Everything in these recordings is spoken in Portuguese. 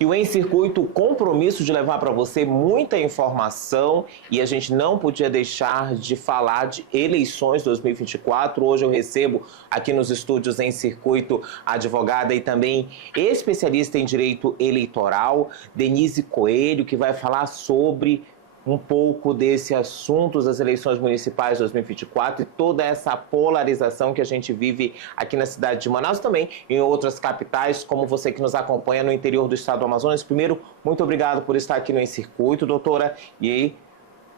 E o Em Circuito, o compromisso de levar para você muita informação, e a gente não podia deixar de falar de eleições 2024. Hoje eu recebo aqui nos estúdios Em Circuito a advogada e também especialista em direito eleitoral, Denise Coelho, que vai falar sobre um pouco desse assunto das eleições municipais 2024 e toda essa polarização que a gente vive aqui na cidade de Manaus, também em outras capitais, como você que nos acompanha no interior do estado do Amazonas. Primeiro, muito obrigado por estar aqui no Em Circuito, doutora, e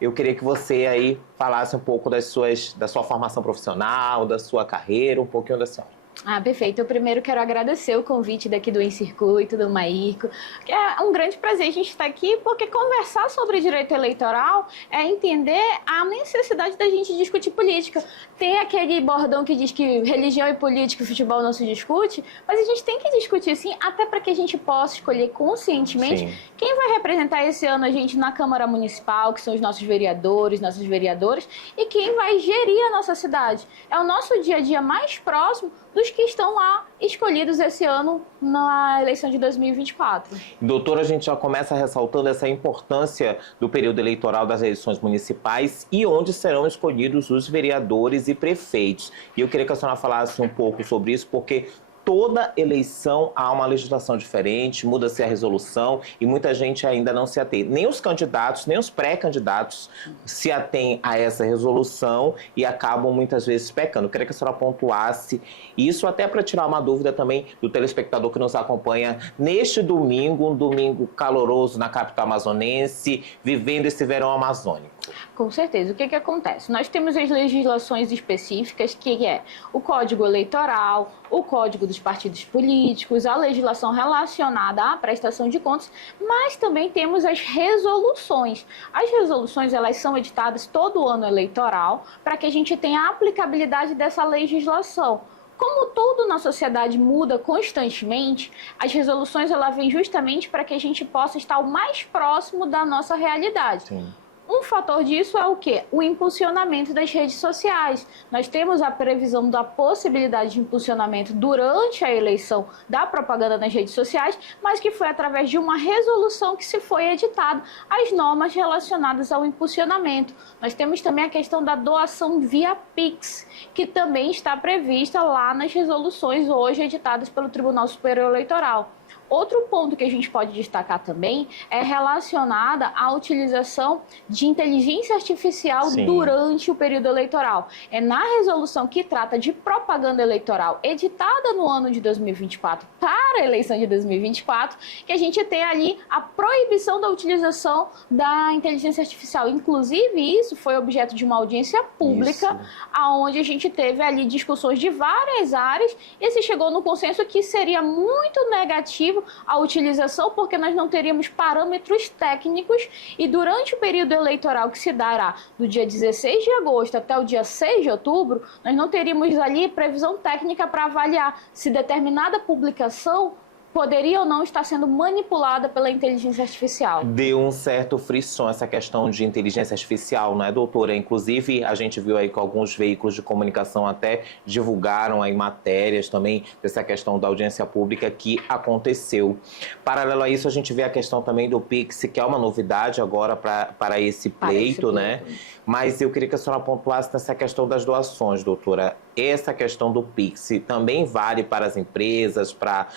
eu queria que você aí falasse um pouco da sua formação profissional, da sua carreira, um pouquinho da senhora. Perfeito. Eu primeiro quero agradecer o convite daqui do Em Circuito, do Maírco. É um grande prazer a gente estar aqui, porque conversar sobre direito eleitoral é entender a necessidade da gente discutir política. Tem aquele bordão que diz que religião e política e futebol não se discute, mas a gente tem que discutir sim, até para que a gente possa escolher conscientemente quem vai representar esse ano a gente na Câmara Municipal, que são os nossos vereadores, nossas vereadoras, e quem vai gerir a nossa cidade. É o nosso dia a dia mais próximo dos que estão lá escolhidos esse ano na eleição de 2024. Doutora, a gente já começa ressaltando essa importância do período eleitoral das eleições municipais e onde serão escolhidos os vereadores e prefeitos. E eu queria que a senhora falasse um pouco sobre isso, porque toda eleição há uma legislação diferente, muda-se a resolução e muita gente ainda não se atém. Nem os candidatos, nem os pré-candidatos se atêm a essa resolução e acabam muitas vezes pecando. Eu queria que a senhora pontuasse isso, até para tirar uma dúvida também do telespectador que nos acompanha neste domingo, um domingo caloroso na capital amazonense, vivendo esse verão amazônico. Com certeza. O que acontece? Nós temos as legislações específicas, que é o Código Eleitoral, o Código dos Partidos Políticos, a legislação relacionada à prestação de contas, mas também temos as resoluções. As resoluções, elas são editadas todo ano eleitoral para que a gente tenha a aplicabilidade dessa legislação. Como tudo na sociedade muda constantemente, as resoluções elas vêm justamente para que a gente possa estar o mais próximo da nossa realidade. Sim. Um fator disso é o quê? O impulsionamento das redes sociais. Nós temos a previsão da possibilidade de impulsionamento durante a eleição da propaganda nas redes sociais, mas que foi através de uma resolução que se foi editada as normas relacionadas ao impulsionamento. Nós temos também a questão da doação via Pix, que também está prevista lá nas resoluções hoje editadas pelo Tribunal Superior Eleitoral. Outro ponto que a gente pode destacar também é relacionada à utilização de inteligência artificial durante o período eleitoral. É na resolução que trata de propaganda eleitoral editada no ano de 2024 para a eleição de 2024 que a gente tem ali a proibição da utilização da inteligência artificial. Inclusive, isso foi objeto de uma audiência pública, onde a gente teve ali discussões de várias áreas e se chegou no consenso que seria muito negativo a utilização, porque nós não teríamos parâmetros técnicos e durante o período eleitoral que se dará do dia 16 de agosto até o dia 6 de outubro, nós não teríamos ali previsão técnica para avaliar se determinada publicação poderia ou não estar sendo manipulada pela inteligência artificial. Deu um certo frisson essa questão de inteligência artificial, não é, doutora? Inclusive, a gente viu aí que alguns veículos de comunicação até divulgaram aí matérias também dessa questão da audiência pública que aconteceu. Paralelo a isso, a gente vê a questão também do Pix, que é uma novidade agora para esse pleito, né? Mas eu queria que a senhora pontuasse nessa questão das doações, doutora. Essa questão do Pix também vale para as empresas, para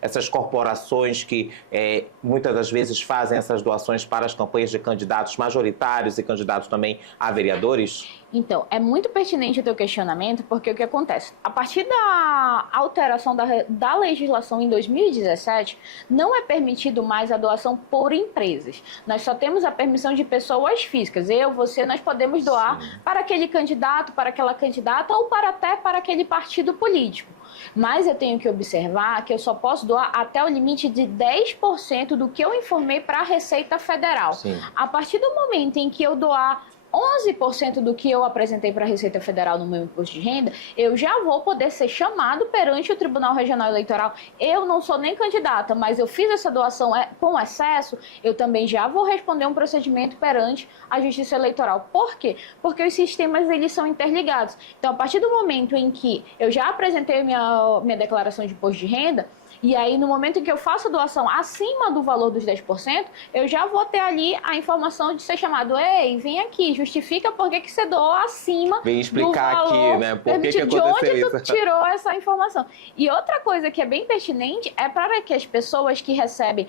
essas corporações que muitas das vezes fazem essas doações para as campanhas de candidatos majoritários e candidatos também a vereadores? Então, é muito pertinente o teu questionamento, porque o que acontece? A partir da alteração da legislação em 2017, não é permitido mais a doação por empresas. Nós só temos a permissão de pessoas físicas. Eu, você, nós podemos doar para aquele candidato, para aquela candidata ou até para aquele partido político. Mas eu tenho que observar que eu só posso doar até o limite de 10% do que eu informei para a Receita Federal. A partir do momento em que eu doar 11% do que eu apresentei para a Receita Federal no meu imposto de renda, eu já vou poder ser chamado perante o Tribunal Regional Eleitoral. Eu não sou nem candidata, mas eu fiz essa doação com excesso, eu também já vou responder um procedimento perante a Justiça Eleitoral. Por quê? Porque os sistemas eles são interligados. Então, a partir do momento em que eu já apresentei minha declaração de imposto de renda, E aí, no momento em que eu faço a doação acima do valor dos 10%, eu já vou ter ali a informação de ser chamado, ei, vem aqui, justifica por que você doou acima vem explicar do valor aqui, né? Por que aconteceu de onde isso? tu tirou essa informação. E outra coisa que é bem pertinente é para que as pessoas que recebem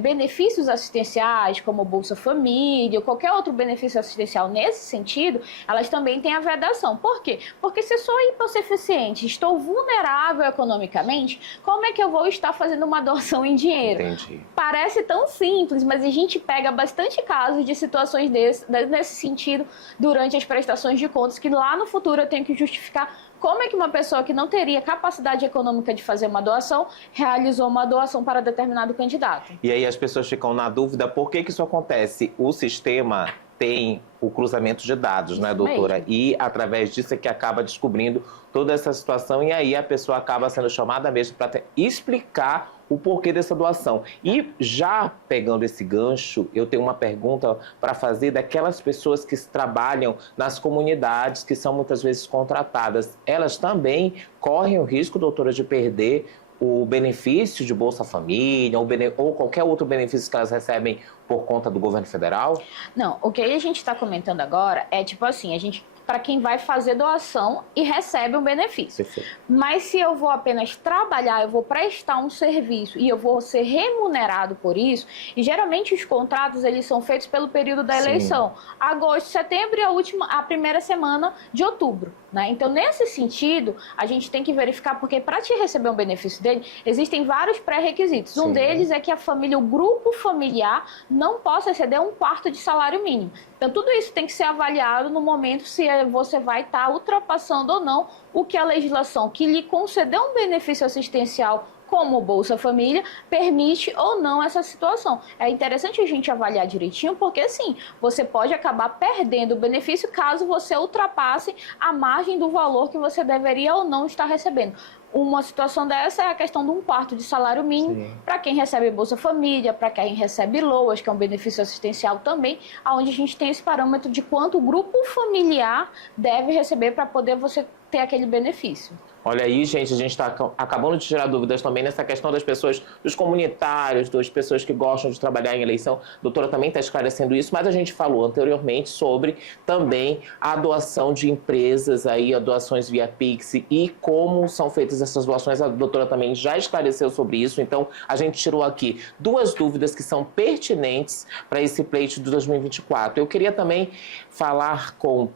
benefícios assistenciais, como Bolsa Família, ou qualquer outro benefício assistencial nesse sentido, elas também têm a vedação. Por quê? Porque se eu sou hipossuficiente, estou vulnerável economicamente, como é que eu vou estar fazendo uma doação em dinheiro? Entendi. Parece tão simples, mas a gente pega bastante casos de situações nesse sentido durante as prestações de contas, que lá no futuro eu tenho que justificar como é que uma pessoa que não teria capacidade econômica de fazer uma doação realizou uma doação para determinado candidato. E aí as pessoas ficam na dúvida, por que isso acontece? O sistema tem o cruzamento de dados, né, doutora? Mesmo. E através disso é que acaba descobrindo toda essa situação e aí a pessoa acaba sendo chamada mesmo para explicar o porquê dessa doação. E já pegando esse gancho, eu tenho uma pergunta para fazer daquelas pessoas que trabalham nas comunidades, que são muitas vezes contratadas. Elas também correm o risco, doutora, de perder o benefício de Bolsa Família ou qualquer outro benefício que elas recebem por conta do governo federal? Não, o que a gente está comentando agora é tipo assim, para quem vai fazer doação e recebe um benefício. Perfeito. Mas se eu vou apenas trabalhar, eu vou prestar um serviço e eu vou ser remunerado por isso, e geralmente os contratos eles são feitos pelo período da eleição, agosto, setembro e a primeira semana de outubro, né? Então, nesse sentido, a gente tem que verificar, porque para te receber um benefício dele, existem vários pré-requisitos. Um deles é que a família, o grupo familiar, não possa exceder 1/4 de salário mínimo. Então, tudo isso tem que ser avaliado no momento se você vai estar ultrapassando ou não o que a legislação que lhe concedeu um benefício assistencial como o Bolsa Família, permite ou não essa situação. É interessante a gente avaliar direitinho, porque sim, você pode acabar perdendo o benefício caso você ultrapasse a margem do valor que você deveria ou não estar recebendo. Uma situação dessa é a questão de 1/4 de salário mínimo para quem recebe Bolsa Família, para quem recebe LOAS, que é um benefício assistencial também, onde a gente tem esse parâmetro de quanto o grupo familiar deve receber para poder você ter aquele benefício. Olha aí, gente, a gente está acabando de tirar dúvidas também nessa questão das pessoas, dos comunitários, das pessoas que gostam de trabalhar em eleição. A doutora também está esclarecendo isso, mas a gente falou anteriormente sobre também a doação de empresas, aí, a doações via Pix e como são feitas essas doações. A doutora também já esclareceu sobre isso, então a gente tirou aqui 2 dúvidas que são pertinentes para esse pleito de 2024. Eu queria também falar com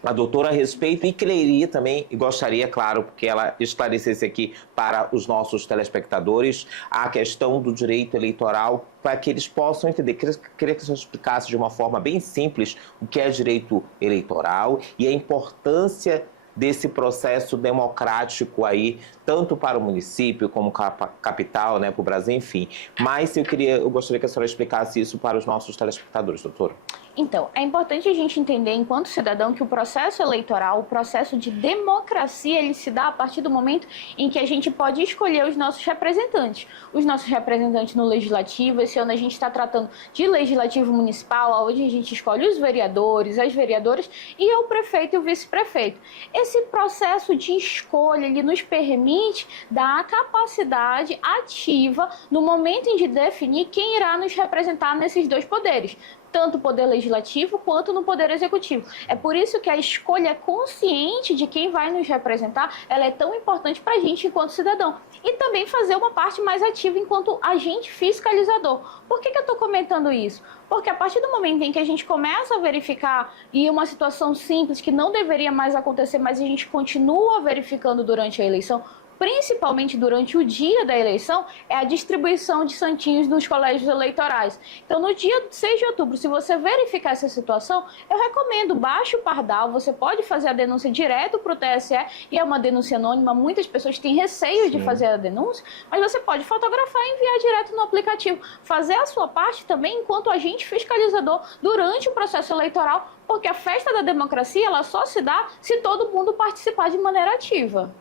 a doutora a respeito e queria também, e gostaria, claro, que ela esclarecesse aqui para os nossos telespectadores a questão do direito eleitoral, para que eles possam entender. Queria que você explicasse de uma forma bem simples o que é direito eleitoral e a importância desse processo democrático aí, tanto para o município como capital, né, para o Brasil, enfim. Mas eu gostaria que a senhora explicasse isso para os nossos telespectadores, doutora. Então, é importante a gente entender, enquanto cidadão, que o processo eleitoral, o processo de democracia, ele se dá a partir do momento em que a gente pode escolher os nossos representantes. Os nossos representantes no Legislativo, esse ano a gente está tratando de Legislativo Municipal, onde a gente escolhe os vereadores, as vereadoras e o prefeito e o vice-prefeito. Esse processo de escolha, ele nos permite dar a capacidade ativa no momento em de definir quem irá nos representar nesses 2 poderes, tanto no poder legislativo quanto no poder executivo. É por isso que a escolha consciente de quem vai nos representar, ela é tão importante para a gente enquanto cidadão. E também fazer uma parte mais ativa enquanto agente fiscalizador. Por que eu estou comentando isso? Porque a partir do momento em que a gente começa a verificar, e uma situação simples que não deveria mais acontecer, mas a gente continua verificando durante a eleição, principalmente durante o dia da eleição, é a distribuição de santinhos nos colégios eleitorais. Então, no dia 6 de outubro, se você verificar essa situação, eu recomendo, baixe o pardal, você pode fazer a denúncia direto para o TSE, e é uma denúncia anônima, muitas pessoas têm receio de fazer a denúncia, mas você pode fotografar e enviar direto no aplicativo. Fazer a sua parte também enquanto agente fiscalizador durante o processo eleitoral, porque a festa da democracia, ela só se dá se todo mundo participar de maneira ativa.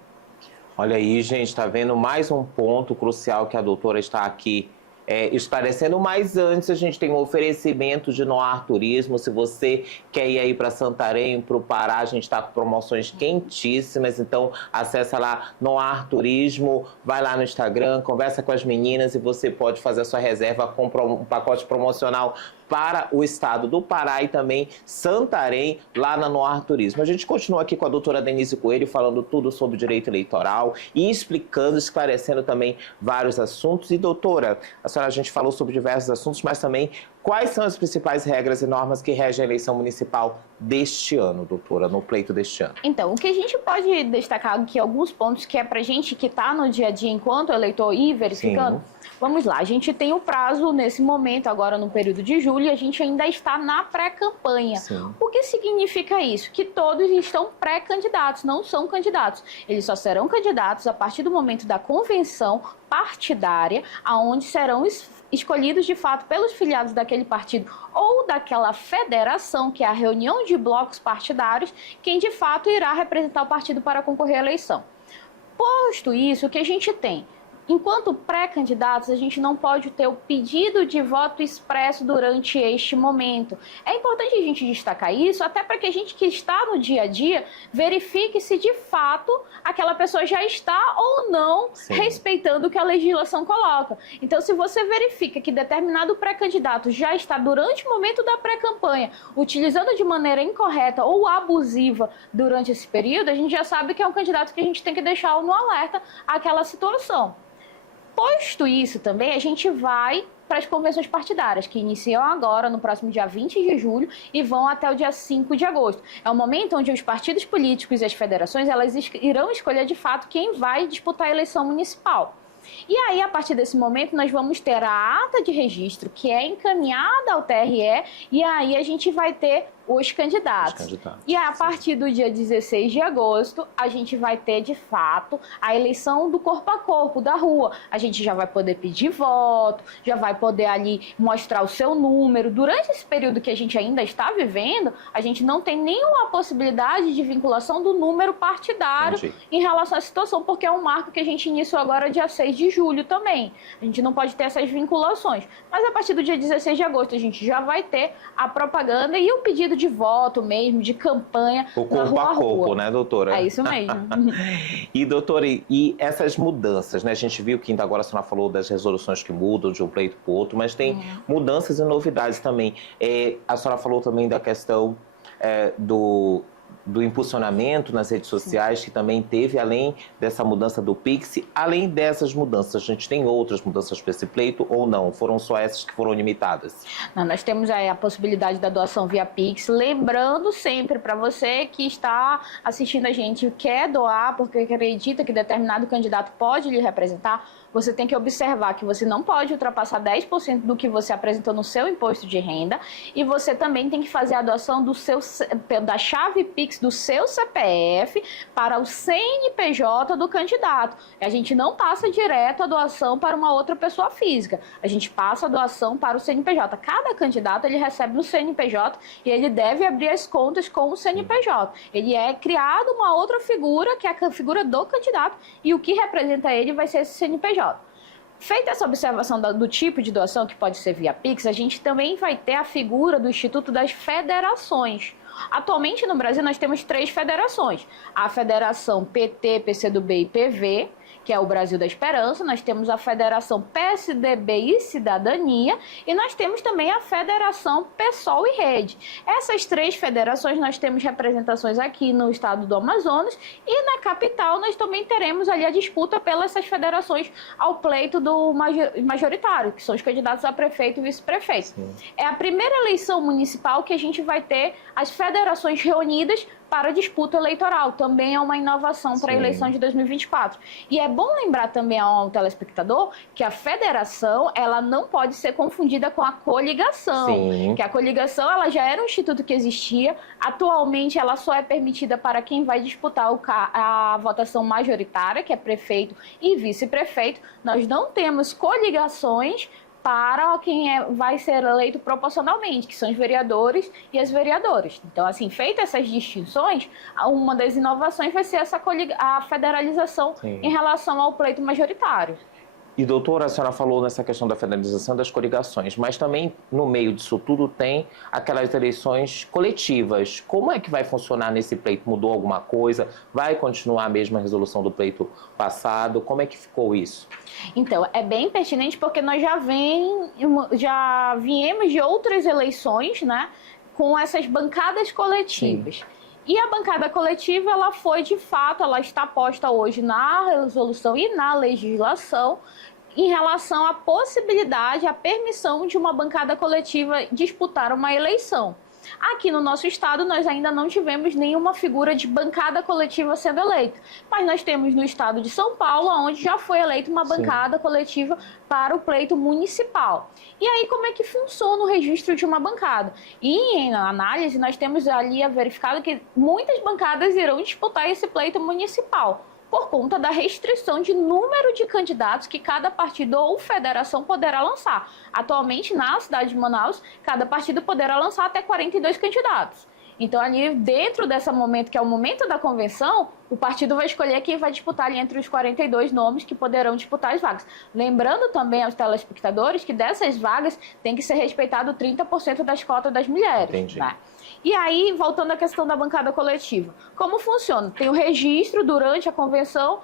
Olha aí, gente, tá vendo mais um ponto crucial que a doutora está aqui esclarecendo. Mas antes a gente tem um oferecimento de Noar Turismo. Se você quer ir aí para Santarém, para o Pará, a gente está com promoções quentíssimas. Então acessa lá Noar Turismo, vai lá no Instagram, conversa com as meninas e você pode fazer a sua reserva com um pacote promocional para o estado do Pará e também Santarém, lá na Noar Turismo. A gente continua aqui com a doutora Denise Coelho, falando tudo sobre direito eleitoral e explicando, esclarecendo também vários assuntos. E doutora, a gente falou sobre diversos assuntos, mas também quais são as principais regras e normas que regem a eleição municipal deste ano, doutora, no pleito deste ano? Então, o que a gente pode destacar aqui, alguns pontos que é pra gente que está no dia a dia enquanto eleitor ir verificando. Sim. Vamos lá, a gente tem o prazo nesse momento, agora no período de julho, e a gente ainda está na pré-campanha. O que significa isso? Que todos estão pré-candidatos, não são candidatos. Eles só serão candidatos a partir do momento da convenção partidária, aonde serão escolhidos de fato pelos filiados daquele partido ou daquela federação, que é a reunião de blocos partidários, quem de fato irá representar o partido para concorrer à eleição. Posto isso, o que a gente tem? Enquanto pré-candidatos, a gente não pode ter o pedido de voto expresso durante este momento. É importante a gente destacar isso, até para que a gente que está no dia a dia verifique se de fato aquela pessoa já está ou não respeitando o que a legislação coloca. Então, se você verifica que determinado pré-candidato já está durante o momento da pré-campanha utilizando de maneira incorreta ou abusiva durante esse período, a gente já sabe que é um candidato que a gente tem que deixar no alerta àquela situação. Posto isso também, a gente vai para as convenções partidárias, que iniciam agora, no próximo dia 20 de julho, e vão até o dia 5 de agosto. É um momento onde os partidos políticos e as federações elas irão escolher, de fato, quem vai disputar a eleição municipal. E aí, a partir desse momento, nós vamos ter a ata de registro, que é encaminhada ao TRE, e aí a gente vai ter os candidatos. E a partir do dia 16 de agosto, a gente vai ter, de fato, a eleição do corpo a corpo, da rua. A gente já vai poder pedir voto, já vai poder ali mostrar o seu número. Durante esse período que a gente ainda está vivendo, a gente não tem nenhuma possibilidade de vinculação do número partidário em relação à situação, porque é um marco que a gente iniciou agora dia 6 de julho também. A gente não pode ter essas vinculações. Mas a partir do dia 16 de agosto, a gente já vai ter a propaganda e o pedido de voto mesmo, de campanha. O corpo a corpo, né, doutora? É isso mesmo. E, doutora, e essas mudanças, né? A gente viu que ainda agora a senhora falou das resoluções que mudam de um pleito para o outro, mas tem mudanças e novidades também. A senhora falou também da questão do impulsionamento nas redes sociais, que também teve, além dessa mudança do Pix, além dessas mudanças, a gente tem outras mudanças para esse pleito ou não? Foram só essas que foram limitadas? Não, nós temos a possibilidade da doação via Pix, lembrando sempre para você que está assistindo a gente, quer doar porque acredita que determinado candidato pode lhe representar, você tem que observar que você não pode ultrapassar 10% do que você apresentou no seu imposto de renda e você também tem que fazer a doação da chave Pix do seu CPF para o CNPJ do candidato. A gente não passa direto a doação para uma outra pessoa física, a gente passa a doação para o CNPJ. Cada candidato ele recebe no CNPJ e ele deve abrir as contas com o CNPJ. Ele é criado uma outra figura, que é a figura do candidato, e o que representa ele vai ser esse CNPJ. Feita essa observação do tipo de doação que pode ser via Pix, a gente também vai ter a figura do Instituto das Federações. Atualmente no Brasil nós temos 3 federações. A Federação PT, PCdoB e PV, que é o Brasil da Esperança, nós temos a Federação PSDB e Cidadania e nós temos também a Federação PSOL e Rede. Essas 3 federações nós temos representações aqui no estado do Amazonas e na capital nós também teremos ali a disputa pelas essas federações ao pleito do majoritário, que são os candidatos a prefeito e vice-prefeito. É a primeira eleição municipal que a gente vai ter as federações reunidas para a disputa eleitoral. Também é uma inovação para a eleição de 2024. E é bom lembrar também ao telespectador que a federação ela não pode ser confundida com a coligação. Que a coligação ela já era um instituto que existia. Atualmente ela só é permitida para quem vai disputar a votação majoritária, que é prefeito e vice-prefeito. Nós não temos coligações para quem vai ser eleito proporcionalmente, que são os vereadores e as vereadoras. Então, assim, feitas essas distinções, uma das inovações vai ser a federalização em relação ao pleito majoritário. E, doutora, a senhora falou nessa questão da federalização das coligações, mas também no meio disso tudo tem aquelas eleições coletivas. Como é que vai funcionar nesse pleito? Mudou alguma coisa? Vai continuar a mesma resolução do pleito passado? Como é que ficou isso? Então, é bem pertinente porque nós já viemos de outras eleições, né, com essas bancadas coletivas. Sim. E a bancada coletiva, ela foi, de fato, ela está posta hoje na resolução e na legislação em relação à possibilidade, à permissão de uma bancada coletiva disputar uma eleição. Aqui no nosso estado, nós ainda não tivemos nenhuma figura de bancada coletiva sendo eleita. Mas nós temos no estado de São Paulo, onde já foi eleita uma bancada coletiva para o pleito municipal. E aí, como é que funciona o registro de uma bancada? E em análise, nós temos ali verificado que muitas bancadas irão disputar esse pleito municipal, por conta da restrição de número de candidatos que cada partido ou federação poderá lançar. Atualmente, na cidade de Manaus, cada partido poderá lançar até 42 candidatos. Então, ali dentro desse momento, que é o momento da convenção, o partido vai escolher quem vai disputar ali entre os 42 nomes que poderão disputar as vagas. Lembrando também aos telespectadores que dessas vagas tem que ser respeitado 30% das cotas das mulheres. Entendi. Tá? E aí, voltando à questão da bancada coletiva. Como funciona? Tem o registro durante a convenção,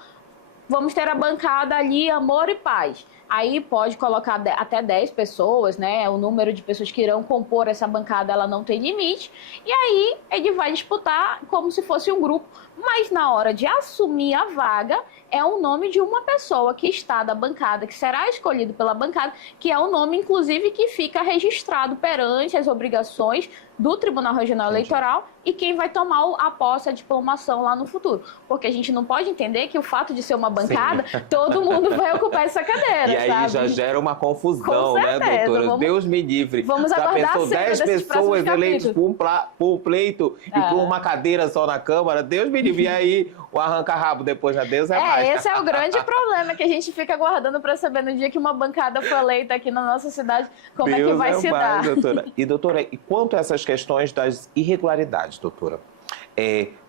vamos ter a bancada ali, Amor e Paz. Aí pode colocar até 10 pessoas, né? O número de pessoas que irão compor essa bancada, ela não tem limite. E aí ele vai disputar como se fosse um grupo. Mas na hora de assumir a vaga, é o nome de uma pessoa que está da bancada, que será escolhido pela bancada, que é o nome, inclusive, que fica registrado perante as obrigações do Tribunal Regional Eleitoral e quem vai tomar a posse, a diplomação lá no futuro. Porque a gente não pode entender que o fato de ser uma bancada, todo mundo vai ocupar essa cadeira, e aí sabe? já gera uma confusão, né, doutora? Deus me livre. Vamos já aguardar pensou 10 pessoas eleitas por um pleito e por uma cadeira só na Câmara? Deus me livre. E aí, o arranca-rabo depois, já Deus é mais. Esse é o grande problema que a gente fica aguardando para saber no dia que uma bancada for eleita aqui na nossa cidade, como Deus é que vai se dar. Doutora. E, doutora, e quanto a essas questões das irregularidades, doutora?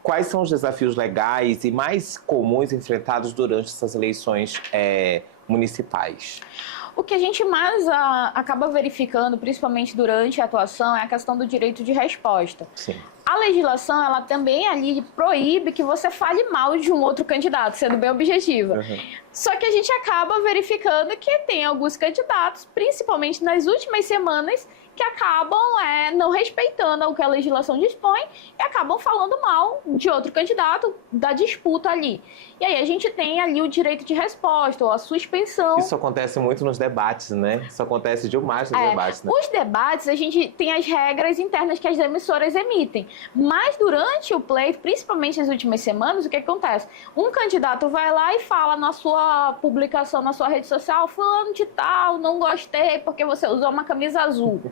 Quais são os desafios legais e mais comuns enfrentados durante essas eleições municipais? O que a gente mais acaba verificando, principalmente durante a atuação, é a questão do direito de resposta. Sim. A legislação, ela também ali proíbe que você fale mal de um outro candidato, sendo bem objetiva. Uhum. Só que a gente acaba verificando que tem alguns candidatos, principalmente nas últimas semanas, que acabam não respeitando o que a legislação dispõe e acabam falando mal de outro candidato da disputa ali. E aí a gente tem ali o direito de resposta ou a suspensão. Isso acontece muito nos debates, né? Isso acontece demais nos debates, né? Os debates, a gente tem as regras internas que as emissoras emitem. Mas durante o pleito, principalmente nas últimas semanas, o que acontece? Um candidato vai lá e fala na sua publicação, na sua rede social, fulano de tal, não gostei porque você usou uma camisa azul.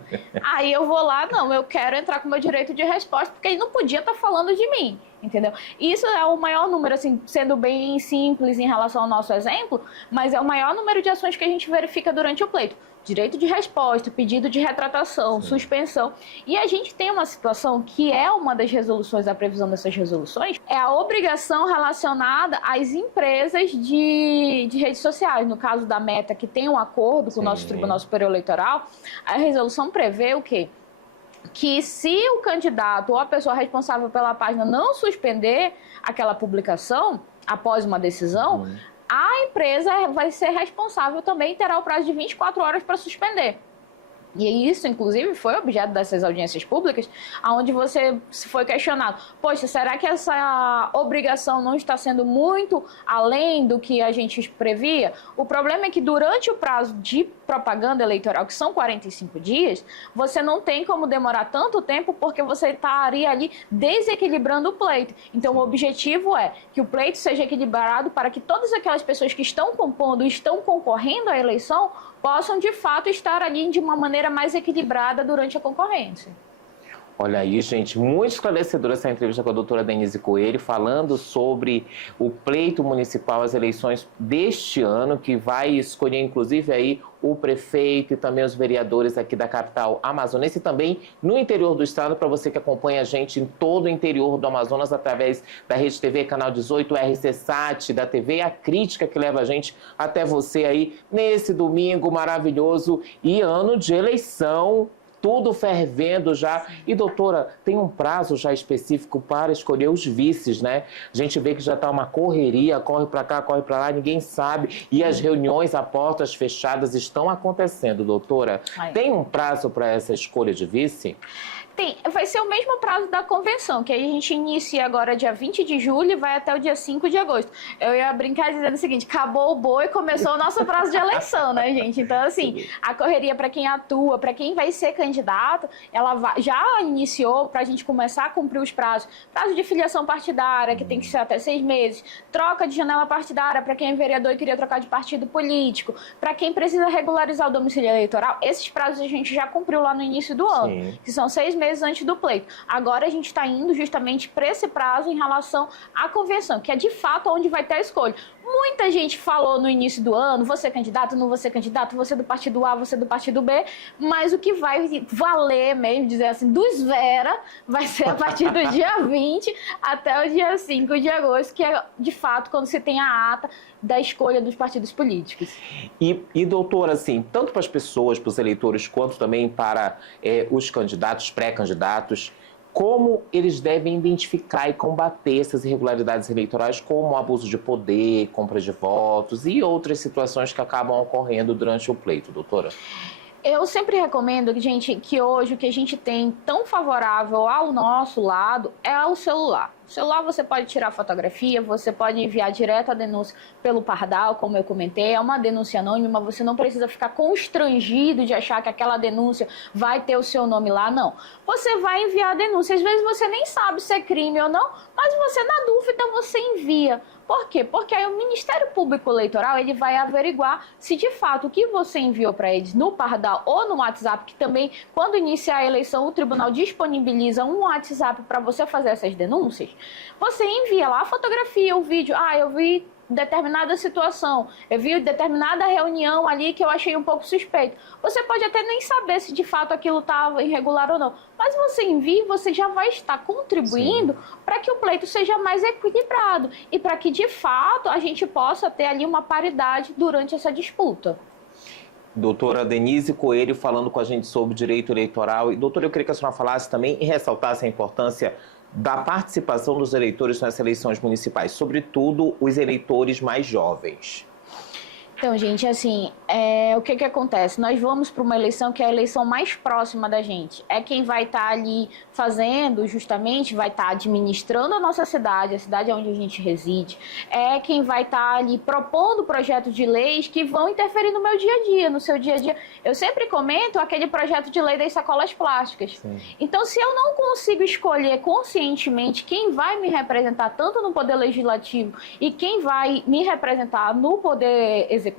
Aí eu vou lá, não, eu quero entrar com o meu direito de resposta, porque ele não podia estar falando de mim, entendeu? Isso é o maior número, assim, sendo bem simples em relação ao nosso exemplo, mas é o maior número de ações que a gente verifica durante o pleito. Direito de resposta, pedido de retratação, suspensão. E a gente tem uma situação que é uma das resoluções, a previsão dessas resoluções, é a obrigação relacionada às empresas de redes sociais. No caso da Meta, que tem um acordo com o nosso Tribunal Superior Eleitoral, a resolução prevê o quê? Que se o candidato ou a pessoa responsável pela página não suspender aquela publicação após uma decisão, a empresa vai ser responsável também e terá o prazo de 24 horas para suspender. E isso, inclusive, foi objeto dessas audiências públicas, onde você foi questionado, poxa, será que essa obrigação não está sendo muito além do que a gente previa? O problema é que durante o prazo de propaganda eleitoral, que são 45 dias, você não tem como demorar tanto tempo porque você estaria ali desequilibrando o pleito. Então, o objetivo é que o pleito seja equilibrado para que todas aquelas pessoas que estão compondo, estão concorrendo à eleição, possam, de fato, estar ali de uma maneira mais equilibrada durante a concorrência. Olha aí, gente, muito esclarecedora essa entrevista com a doutora Denise Coelho, falando sobre o pleito municipal, as eleições deste ano, que vai escolher, inclusive, aí o prefeito e também os vereadores aqui da capital amazonense e também no interior do estado, para você que acompanha a gente em todo o interior do Amazonas, através da Rede TV, Canal 18, RC-Sat, da TV A Crítica, que leva a gente até você aí nesse domingo maravilhoso e ano de eleição. Tudo fervendo já. E, doutora, tem um prazo já específico para escolher os vices, né? A gente vê que já está uma correria, corre para cá, corre para lá, ninguém sabe. E as reuniões a portas fechadas estão acontecendo, doutora. Tem um prazo para essa escolha de vice? Tem, vai ser o mesmo prazo da convenção, que aí a gente inicia agora dia 20 de julho e vai até o dia 5 de agosto. Eu ia brincar dizendo o seguinte, acabou o boi, começou o nosso prazo de eleição, né, gente? Então, assim, a correria para quem atua, para quem vai ser candidato, ela já iniciou para a gente começar a cumprir os prazos. Prazo de filiação partidária, que tem que ser até 6 meses. Troca de janela partidária para quem é vereador e queria trocar de partido político. Para quem precisa regularizar o domicílio eleitoral, esses prazos a gente já cumpriu lá no início do ano, que são 6 meses antes do pleito. Agora a gente está indo justamente para esse prazo em relação à convenção, que é de fato onde vai ter a escolha. Muita gente falou no início do ano, você é candidato, não você é candidato, você é do partido A, você é do partido B, mas o que vai valer mesmo, dizer assim, dos Vera, vai ser a partir do dia 20 até o dia 5 de agosto, que é de fato quando você tem a ata da escolha dos partidos políticos. E doutora, assim, tanto para as pessoas, para os eleitores, quanto também para os candidatos, pré-candidatos, como eles devem identificar e combater essas irregularidades eleitorais, como abuso de poder, compra de votos e outras situações que acabam ocorrendo durante o pleito, doutora? Eu sempre recomendo, gente, que hoje o que a gente tem tão favorável ao nosso lado é o celular. O celular você pode tirar fotografia, você pode enviar direto a denúncia pelo Pardal, como eu comentei, é uma denúncia anônima, você não precisa ficar constrangido de achar que aquela denúncia vai ter o seu nome lá, não. Você vai enviar a denúncia, às vezes você nem sabe se é crime ou não, mas você, na dúvida, você envia. Por quê? Porque aí o Ministério Público Eleitoral ele vai averiguar se de fato o que você enviou para eles no Pardal ou no WhatsApp, que também, quando iniciar a eleição, o tribunal disponibiliza um WhatsApp para você fazer essas denúncias. Você envia lá a fotografia, o vídeo. Eu vi determinada situação, eu vi determinada reunião ali que eu achei um pouco suspeito. Você pode até nem saber se de fato aquilo estava irregular ou não, mas você envia, você já vai estar contribuindo para que o pleito seja mais equilibrado e para que de fato a gente possa ter ali uma paridade durante essa disputa. Doutora Denise Coelho falando com a gente sobre direito eleitoral. E, doutora, eu queria que a senhora falasse também e ressaltasse a importância da participação dos eleitores nas eleições municipais, sobretudo os eleitores mais jovens. Então, gente, assim, o que acontece? Nós vamos para uma eleição que é a eleição mais próxima da gente. É quem vai estar ali fazendo, justamente, vai estar administrando a nossa cidade, a cidade onde a gente reside. É quem vai estar ali propondo projetos de leis que vão interferir no meu dia a dia, no seu dia a dia. Eu sempre comento aquele projeto de lei das sacolas plásticas. Sim. Então, se eu não consigo escolher conscientemente quem vai me representar tanto no Poder Legislativo e quem vai me representar no Poder Executivo,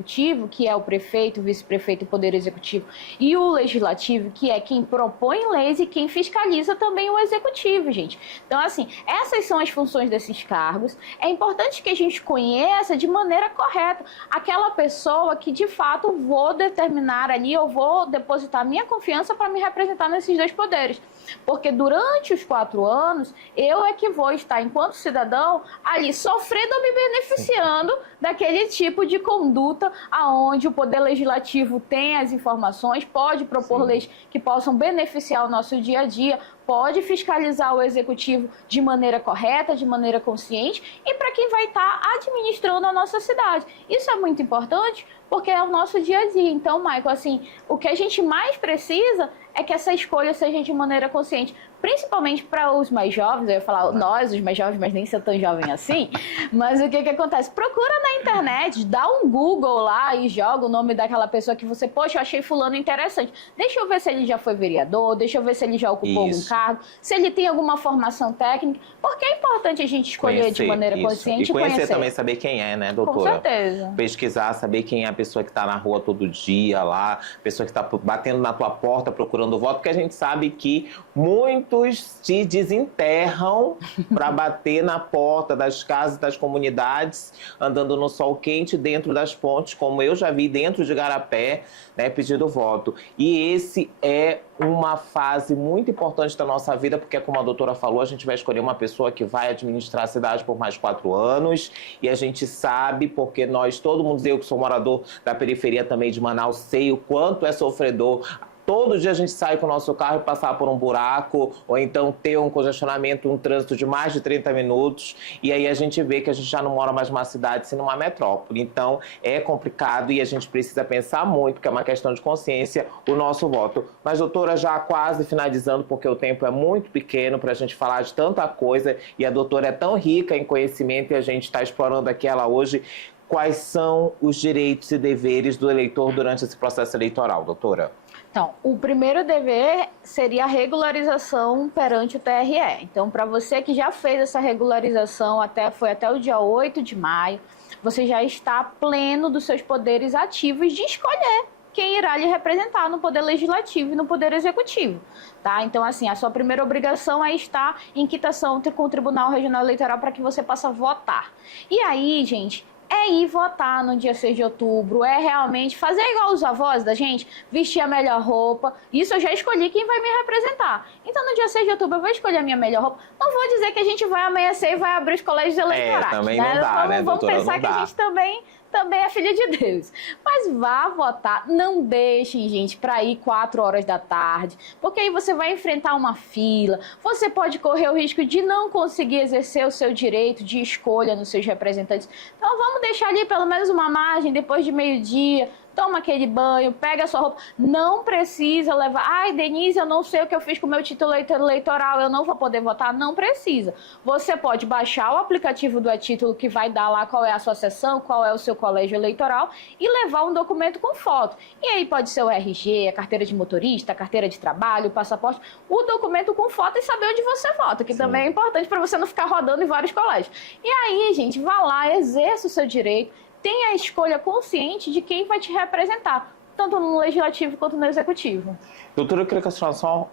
que é o prefeito, o vice-prefeito e o Poder Executivo, e o Legislativo, que é quem propõe leis e quem fiscaliza também o Executivo, gente. Então, assim, essas são as funções desses cargos. É importante que a gente conheça de maneira correta aquela pessoa que, de fato, vou determinar ali, eu vou depositar minha confiança para me representar nesses dois poderes. Porque durante os 4 anos, eu é que vou estar, enquanto cidadão, ali sofrendo ou me beneficiando daquele tipo de conduta aonde o Poder Legislativo tem as informações, pode propor leis que possam beneficiar o nosso dia a dia, pode fiscalizar o Executivo de maneira correta, de maneira consciente, e para quem vai estar administrando a nossa cidade. Isso é muito importante porque é o nosso dia a dia. Então, Michael, assim, o que a gente mais precisa é que essa escolha seja de maneira consciente, principalmente para os mais jovens. Eu ia falar nós, os mais jovens, mas nem sou tão jovem assim. Mas o que acontece? Procura na internet, dá um Google lá e joga o nome daquela pessoa que você, poxa, eu achei fulano interessante. Deixa eu ver se ele já foi vereador, deixa eu ver se ele já ocupou algum cargo, se ele tem alguma formação técnica, porque é importante a gente escolher de maneira consciente e conhecer também, saber quem é, né, doutora? Com certeza. Pesquisar, saber quem é a pessoa pessoa que está na rua todo dia lá, pessoa que está batendo na tua porta procurando voto, porque a gente sabe que muitos te desenterram para bater na porta das casas, das comunidades, andando no sol quente dentro das pontes, como eu já vi dentro de Igarapé, né, pedindo voto. E esse é uma fase muito importante da nossa vida, porque, como a doutora falou, a gente vai escolher uma pessoa que vai administrar a cidade por mais 4 anos, e a gente sabe, porque nós, todo mundo, eu que sou morador da periferia também de Manaus, sei o quanto é sofredor. Todo dia a gente sai com o nosso carro e passar por um buraco, ou então ter um congestionamento, um trânsito de mais de 30 minutos, e aí a gente vê que a gente já não mora mais numa cidade, sim numa metrópole. Então é complicado e a gente precisa pensar muito, que é uma questão de consciência, o nosso voto. Mas, doutora, já quase finalizando, porque o tempo é muito pequeno para a gente falar de tanta coisa, e a doutora é tão rica em conhecimento e a gente está explorando aqui ela hoje. Quais são os direitos e deveres do eleitor durante esse processo eleitoral, doutora? Então, o primeiro dever seria a regularização perante o TRE. Então, para você que já fez essa regularização, foi até o dia 8 de maio, você já está pleno dos seus poderes ativos de escolher quem irá lhe representar no Poder Legislativo e no Poder Executivo. Tá? Então, assim, a sua primeira obrigação é estar em quitação com o Tribunal Regional Eleitoral para que você possa votar. E aí, gente, é ir votar no dia 6 de outubro, é realmente fazer igual os avós da gente, vestir a melhor roupa. Isso eu já escolhi quem vai me representar. Então, no dia 6 de outubro, eu vou escolher a minha melhor roupa. Não vou dizer que a gente vai amanhecer e vai abrir os colégios eleitorais. Também não dá, né, vamos doutora? pensar que a gente também é filha de Deus. Mas vá votar, não deixem, gente, para ir 4 horas da tarde, porque aí você vai enfrentar uma fila, você pode correr o risco de não conseguir exercer o seu direito de escolha nos seus representantes. Então vamos deixar ali pelo menos uma margem, depois de meio-dia, toma aquele banho, pega a sua roupa. Não precisa levar... Ai, Denise, eu não sei o que eu fiz com o meu título eleitoral, eu não vou poder votar. Não precisa. Você pode baixar o aplicativo do e-título, que vai dar lá qual é a sua seção, qual é o seu colégio eleitoral, e levar um documento com foto. E aí pode ser o RG, a carteira de motorista, a carteira de trabalho, o passaporte, o documento com foto e saber onde você vota, que também é importante para você não ficar rodando em vários colégios. E aí, gente, vá lá, exerça o seu direito, tenha a escolha consciente de quem vai te representar, tanto no Legislativo quanto no Executivo. Doutora, eu queria que a senhora só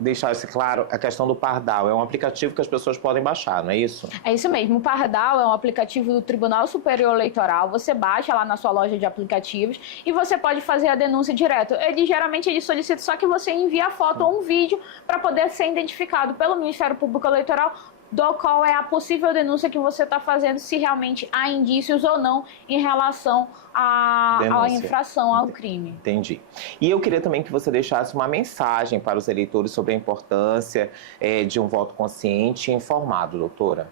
deixasse claro a questão do Pardal. É um aplicativo que as pessoas podem baixar, não é isso? É isso mesmo. O Pardal é um aplicativo do Tribunal Superior Eleitoral. Você baixa lá na sua loja de aplicativos e você pode fazer a denúncia direto. Geralmente ele solicita só que você envie a foto ou um vídeo para poder ser identificado pelo Ministério Público Eleitoral do qual é a possível denúncia que você está fazendo, se realmente há indícios ou não em relação à infração, ao crime. Entendi. E eu queria também que você deixasse uma mensagem para os eleitores sobre a importância de um voto consciente e informado, doutora.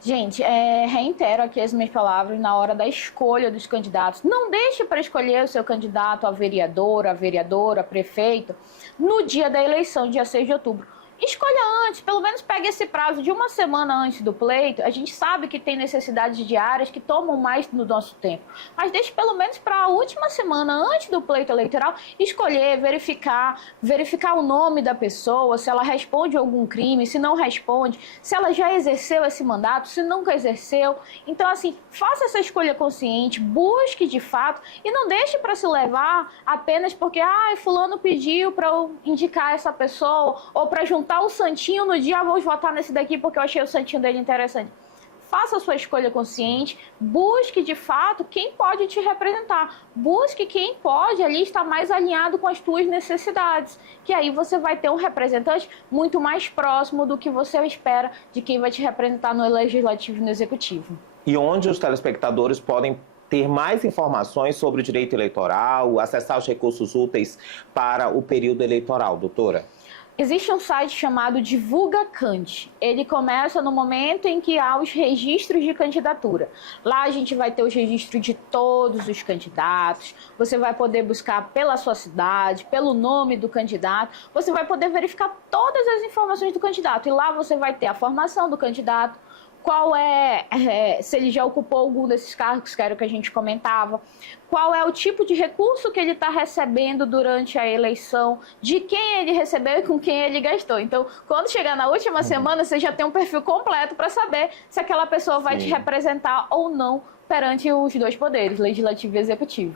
Gente, reitero aqui as minhas palavras na hora da escolha dos candidatos. Não deixe para escolher o seu candidato a vereador, a vereadora, a prefeito, no dia da eleição, dia 6 de outubro. Escolha antes, pelo menos pegue esse prazo de uma semana antes do pleito. A gente sabe que tem necessidades diárias que tomam mais do nosso tempo, mas deixe pelo menos para a última semana antes do pleito eleitoral escolher, verificar o nome da pessoa, se ela responde a algum crime, se não responde, se ela já exerceu esse mandato, se nunca exerceu. Então, assim, faça essa escolha consciente, busque de fato e não deixe para se levar apenas porque fulano pediu para eu indicar essa pessoa ou para juntar o santinho no dia, vou votar nesse daqui porque eu achei o santinho dele interessante. Faça a sua escolha consciente, busque de fato quem pode te representar, busque quem pode ali estar mais alinhado com as tuas necessidades, que aí você vai ter um representante muito mais próximo do que você espera de quem vai te representar no Legislativo e no Executivo. E onde os telespectadores podem ter mais informações sobre o direito eleitoral, acessar os recursos úteis para o período eleitoral, doutora? Existe um site chamado Divulga Cante. Ele começa no momento em que há os registros de candidatura. Lá a gente vai ter os registros de todos os candidatos. Você vai poder buscar pela sua cidade, pelo nome do candidato. Você vai poder verificar todas as informações do candidato. E lá você vai ter a formação do candidato, qual se ele já ocupou algum desses cargos, que era o que a gente comentava, qual é o tipo de recurso que ele está recebendo durante a eleição, de quem ele recebeu e com quem ele gastou. Então, quando chegar na última semana, você já tem um perfil completo para saber se aquela pessoa vai te representar ou não perante os dois poderes, legislativo e executivo.